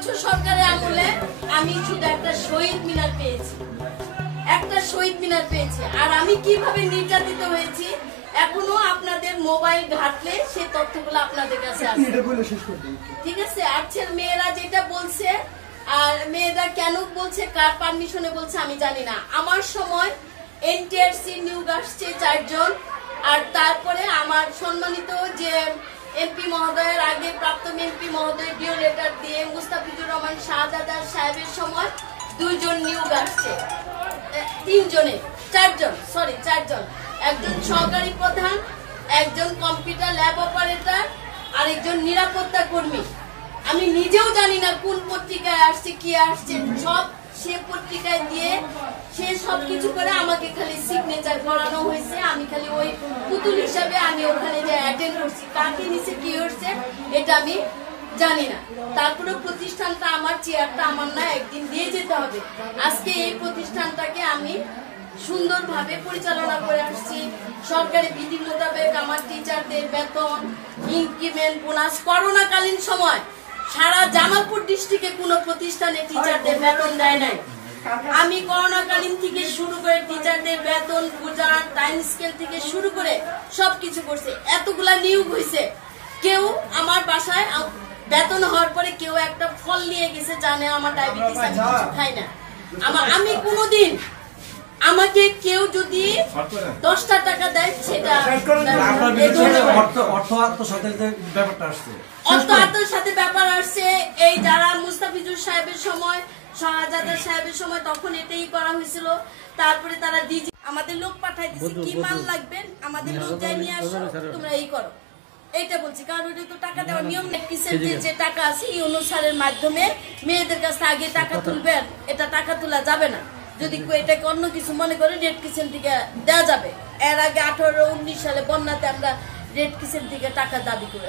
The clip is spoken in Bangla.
বছর সরকারের আমলে আমি শুধু একটা শহীদ মিনার পেয়েছি, একটা শহীদ মিনার পেয়েছি। আর আমি কিভাবে নির্যাতিত হয়েছি এখনো আপনাদের মোবাইল ঘাটলে সেই তথ্যগুলো আপনাদের কাছে আছে, ঠিক আছে। আর মেয়েরা যেটা বলছে, আর মেয়েরা কেন বলছে, কার পারমিশনে বলছে আমি জানি না। আমার সময় এনটিআরসি নিয়োগ আসছে 4 জন, আর তারপরে আমার সম্মানিত যে এমপি মহোদয়ের আগে প্রাক্তন এমপি মহোদয় ডিও লেটার দিয়ে মুস্তাফিজুর রহমান শাহজাদার সাহেবের সময় 2 জন নিয়োগ আসছে, 3 জনে 4 জন, সরি 4 জন, একজন সহকারী প্রধান, একজন কম্পিউটার ল্যাব অপারেটর, আর একজন নিরাপত্তা কর্মী। আমি নিজেও জানি না কোন পত্রিকায় আসছে, কি আসছে, সব সে পত্রিকায় দিয়ে সে সবকিছু করে আমাকে খালি সিগনেচার করানো হয়েছে। আমি খালি ওই পুতুল হিসাবে আমি ওখানে যে অ্যাটেন্ড করছি, কাকে নিচে কি হচ্ছে এটা আমি জানি না। তারপরে প্রতিষ্ঠানটা আমার, চেয়ারটা আমার না, একদিন দিয়ে যেতে হবে। আজকে এই প্রতিষ্ঠানটাকে আমি সুন্দরভাবে পরিচালনা করে আসছি। সরকারি বিধি মোতাবেক আমার টিচারদের বেতন, ইনক্রিমেন্ট, বোনাস, করোনাকালীন সময় সারা জামালপুর ডিস্ট্রিক্টে কোনো প্রতিষ্ঠানে টিচারদের বেতন দেয় নাই। আমি করোনাকালীন থেকে শুরু করে টিচারদের বেতন, পূজা, টাইম স্কেল থেকে শুরু করে সবকিছু করছে। এতগুলা নিয়োগ হয়েছে, কেউ আমার বাসায় বেতন হওয়ার পরে কেউ একটা ফল নিয়ে গেছে, জানে আমার ডায়াবেটিস, আমি কিছু খাই না। আমি কোনোদিন, আমাকে কেউ যদি 10টা টাকা দেয় সেটা অর্থ আত্মসাতের ব্যাপার আসছে। এই যারা মুস্তাফিজুর সাহেবের সময়, শাহজাদার সাহেবের সময়, তখন এটাই করা হয়েছিল। তারপরে তারা ডিজি আমাদের লোক পাঠাই দিচ্ছে, কি মাল লাগবে আমাদের লোক যাই নিয়ে আসো, তোমরা এই করো, এটা বলছি। কারণ ওটা তো টাকা দেওয়ার নিয়ম নেই। যে টাকা আছে এই অনুসারের মাধ্যমে মেয়েদের কাছে আগে টাকা তুলবেন, এটা টাকা তোলা যাবে না। যদি এটাকে অন্য কিছু মনে করে রেড কিচেন থেকে দেওয়া যাবে। এর আগে 18-19 সালে বন্যাতে আমরা রেড কিচেন থেকে টাকা দাবি করে